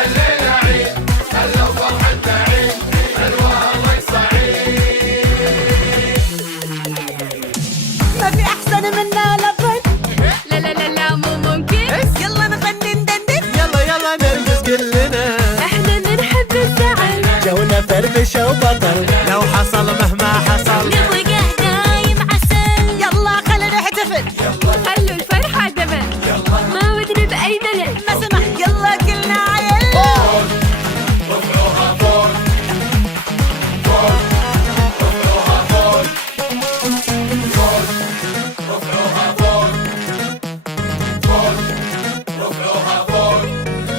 هالليلة عيد، هلا وفرحتنا عيد، حلوة الله يسعيد. ما في أحسن منا لفن. لا لا لا لا مو ممكن. يلا نغني ندندن. يلا يلا نرقص كلنا. احنا بنحب الزعل. جونا فرفشة وبطل.